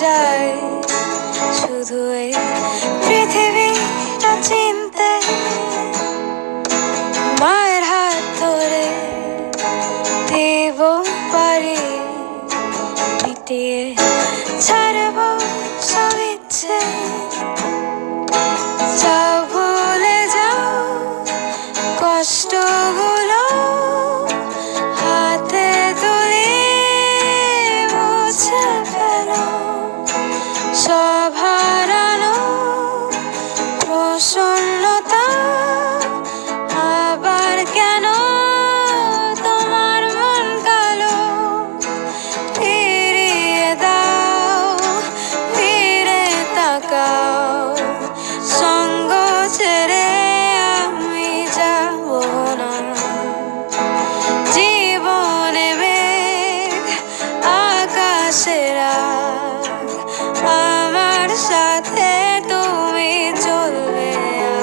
যায়। শুধু এই পৃথিবীটা চিনতে হাত ধরে দেব পারি পিটিয়ে ছাড়বো son